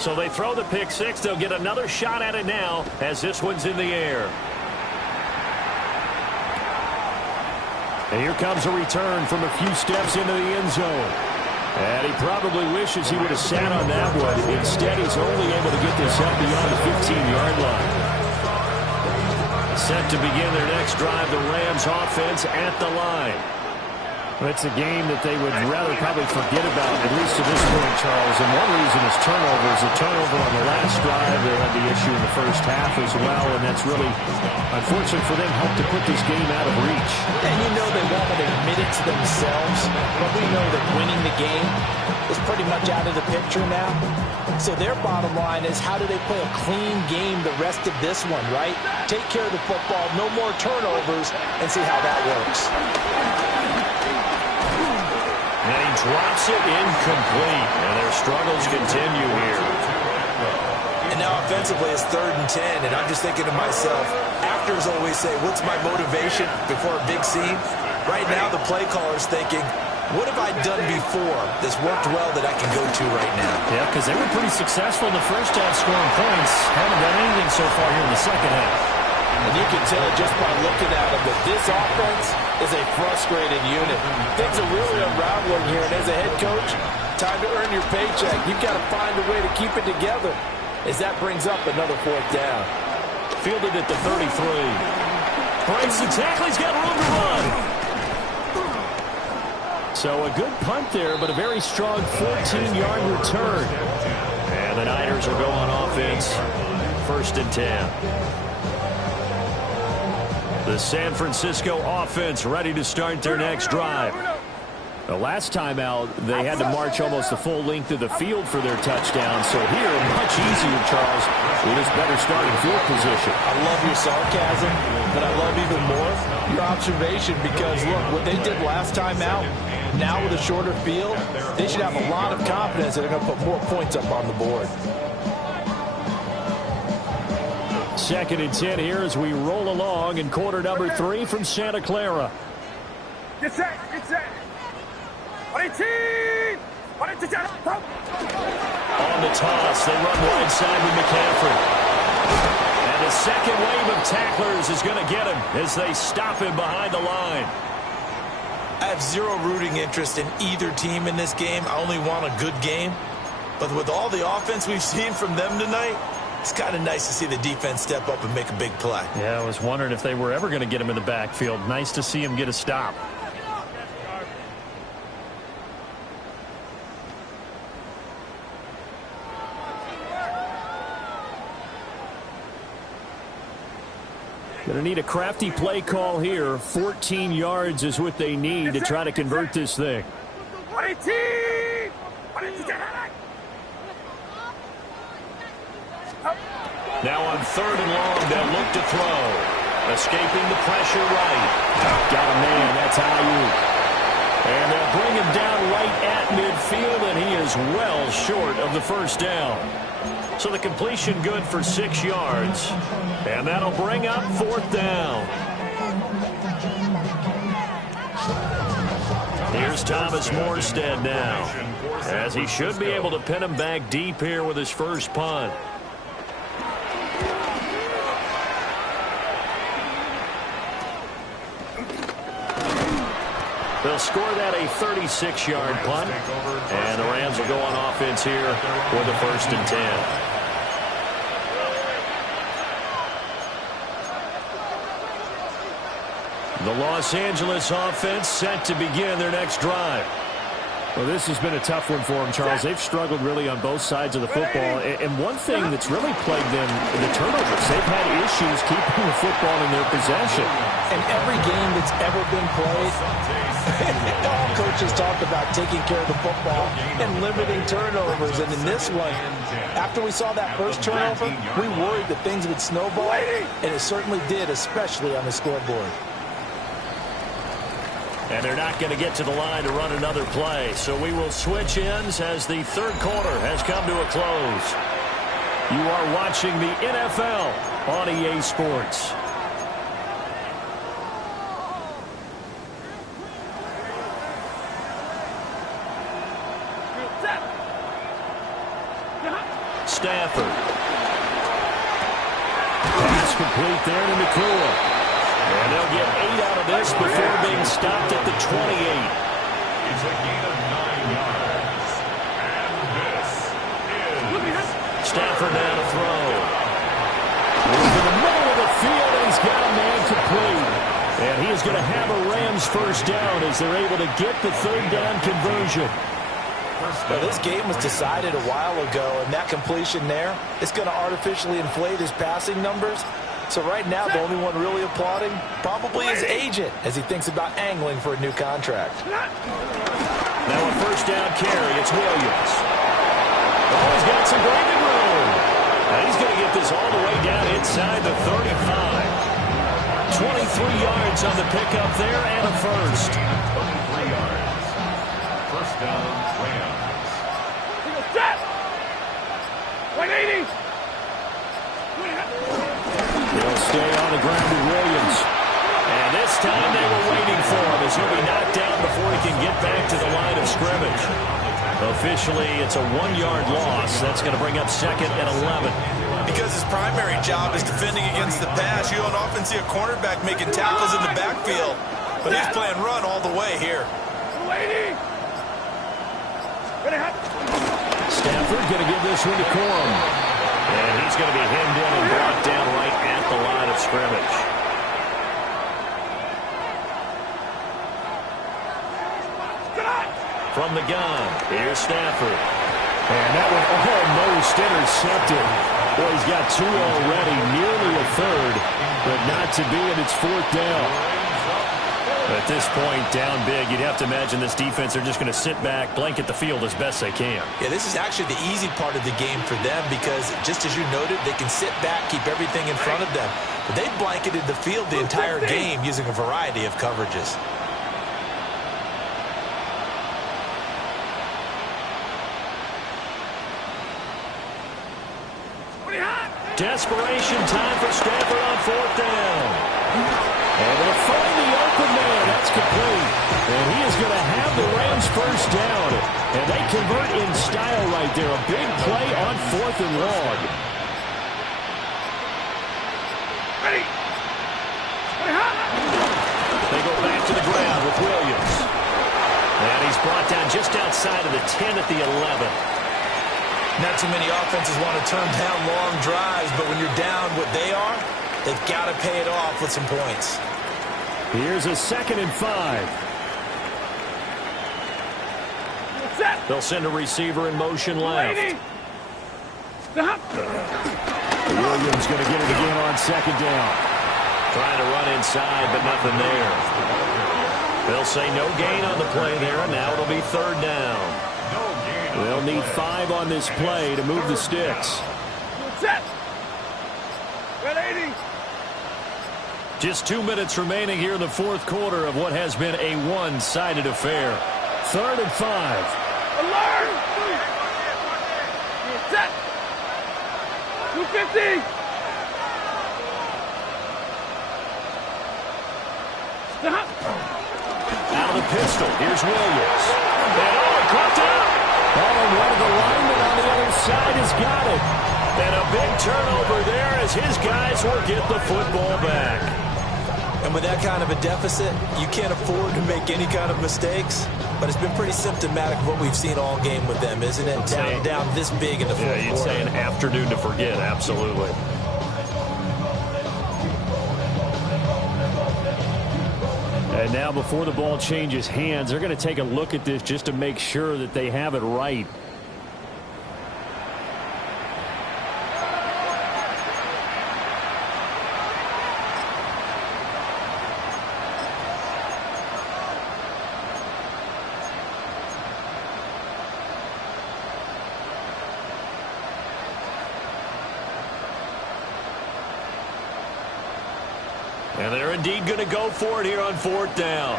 So they throw the pick six. They'll get another shot at it now as this one's in the air. And here comes a return from a few steps into the end zone. And he probably wishes he would have sat on that one. Instead, he's only able to get this up beyond the 15-yard line. Set to begin their next drive, the Rams offense at the line. It's a game that they would rather probably forget about, at least to this point, Charles. And one reason is turnovers. A turnover on the last drive. They had the issue in the first half as well, and that's really, unfortunate for them, helped to put this game out of reach. And you know they won't admit it to themselves, but we know that winning the game is pretty much out of the picture now. So their bottom line is, how do they play a clean game the rest of this one, right? Take care of the football, no more turnovers, and see how that works. And he drops it incomplete. And their struggles continue here. And now offensively it's 3rd and 10. And I'm just thinking to myself, actors always say, what's my motivation before a big scene? Right now the play caller's thinking, what have I done before that's worked well that I can go to right now? Yeah, because they were pretty successful in the first half scoring points. Haven't done anything so far here in the second half. And you can tell just by looking at them that this offense is a frustrated unit. Things are really unraveling here, and as a head coach, time to earn your paycheck. You've got to find a way to keep it together as that brings up another 4th down. Fielded at the 33. Breaks the tackle. He's got room to run. So a good punt there, but a very strong 14-yard return. And the Niners will go on offense. 1st and 10. The San Francisco offense ready to start their next drive. The last time out, they had to march almost the full length of the field for their touchdown. So here, much easier, Charles, with this better starting field position. I love your sarcasm, but I love even more your observation because, look, what they did last time out, now with a shorter field, they should have a lot of confidence that they're going to put more points up on the board. 2nd and 10 here as we roll along in quarter number 3 from Santa Clara. Get set, get set. On the toss, they run wide side with McCaffrey. And the second wave of tacklers is going to get him as they stop him behind the line. I have zero rooting interest in either team in this game. I only want a good game. But with all the offense we've seen from them tonight, it's kind of nice to see the defense step up and make a big play. Yeah, I was wondering if they were ever going to get him in the backfield. Nice to see him get a stop. Going to need a crafty play call here. 14 yards is what they need to try to convert this thing. Now on 3rd and long, they'll look to throw. Escaping the pressure right. Got a man, that's Ayuk. And they'll bring him down right at midfield, and he is well short of the 1st down. So the completion good for 6 yards. And that'll bring up 4th down. Here's Thomas Morstead now, as he should be able to pin him back deep here with his first punt. They'll score that a 36-yard punt. And the Rams will go on offense here with the 1st and 10. The Los Angeles offense set to begin their next drive. Well, this has been a tough one for them, Charles. They've struggled really on both sides of the football. And one thing that's really plagued them, the turnovers. They've had issues keeping the football in their possession. And every game that's ever been played, all coaches talk about taking care of the football and limiting turnovers. And in this one, after we saw that first turnover, we worried that things would snowball. And it certainly did, especially on the scoreboard. And they're not going to get to the line to run another play. So we will switch ends as the 3rd quarter has come to a close. You are watching the NFL on EA Sports. Stafford. Pass complete there to McCool. And they'll get 8 out of this before being stopped at the 28. It's a gain of 9 yards. And this is Stafford now to throw. Moves in the middle of the field, and he's got a man complete. And he is going to have a Rams first down as they're able to get the third down conversion. Well, this game was decided a while ago, and that completion there is going to artificially inflate his passing numbers. So right now, the only one really applauding probably his agent as he thinks about angling for a new contract. Now a first down carry. It's Williams. Oh, he's got some breathing room. Now he's going to get this all the way down inside the 35. 23 yards on the pickup there and a first. 23 yards. First down, Rams. Set! 180! He'll stay on the ground with Williams. And this time they were waiting for him as he'll be knocked down before he can get back to the line of scrimmage. Officially, it's a 1-yard loss. That's going to bring up second and 11. Because his primary job is defending against the pass, you don't often see a cornerback making tackles in the backfield. But he's playing run all the way here. 280! Stafford going to give this one to Corum. And he's going to be hemmed in and brought down right at the line of scrimmage. From the gun, here's Stafford. And that one almost intercepted. Boy, he's got 2 already, nearly a third, but not to be, and it's 4th down. At this point, down big, you'd have to imagine this defense are just going to sit back, blanket the field as best they can. Yeah, this is actually the easy part of the game for them because, just as you noted, they can sit back, keep everything in front of them. But they've blanketed the field the entire game using a variety of coverages. Desperation time for Stafford on 4th down. And they'll find the open man. That's complete. And he is going to have the Rams first down. And they convert in style right there. A big play on 4th and long. Ready! They go back to the ground with Williams. And he's brought down just outside of the 10 at the 11. Not too many offenses want to turn down long drives, but when you're down what they are, they've got to pay it off with some points. Here's a 2nd and 5. They'll send a receiver in motion left. Williams going to get it again on 2nd down. Trying to run inside, but nothing there. They'll say no gain on the play there, and now it'll be 3rd down. They'll need 5 on this play to move the sticks. Set! 180! Just 2 minutes remaining here in the 4th quarter of what has been a one-sided affair. 3rd and 5. Alert! Set! 250! Stop! Out of the pistol, here's Williams. And caught out! And one of the linemen on the other side has got it. And a big turnover there as his guys will get the football back. And with that kind of a deficit, you can't afford to make any kind of mistakes. But it's been pretty symptomatic of what we've seen all game with them, isn't it? Down this big in the fourth quarter. Yeah, you'd say an afternoon to forget, absolutely. And now before the ball changes hands, they're going to take a look at this just to make sure that they have it right. And they're indeed going to go for it here on 4th down.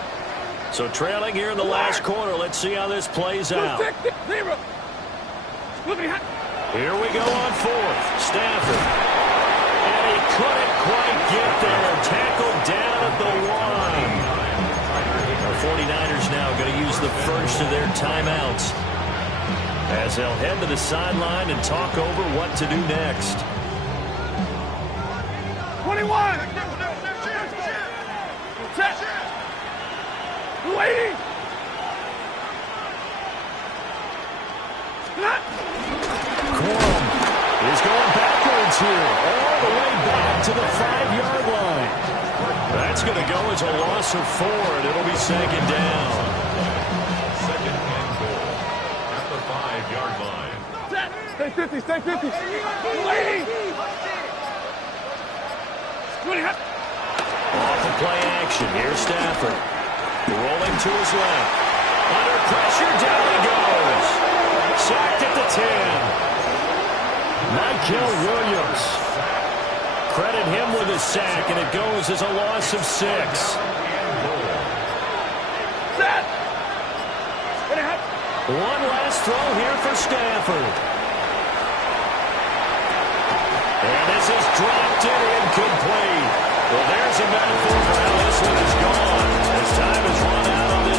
So trailing here in the last quarter. Let's see how this plays out. Here we go on 4th. Stafford. And he couldn't quite get there. Tackled down at the 1. Our 49ers now going to use the first of their timeouts. as they'll head to the sideline and talk over what to do next. 21. Set. 280. Corum is going backwards here, all the way back to the 5-yard line. That's going to go as a loss of 4, and it'll be second down. Second and goal at the 5-yard line. Stay 50, stay 50. 280. Off the play action. Here's Stafford. Rolling to his left. Under pressure, down he goes. Sacked at the 10. Michael Williams. Credit him with a sack, and it goes as a loss of 6. Set. One last throw here for Stafford. And this is dropped and incomplete. Well, there's a metaphor for how this one is gone.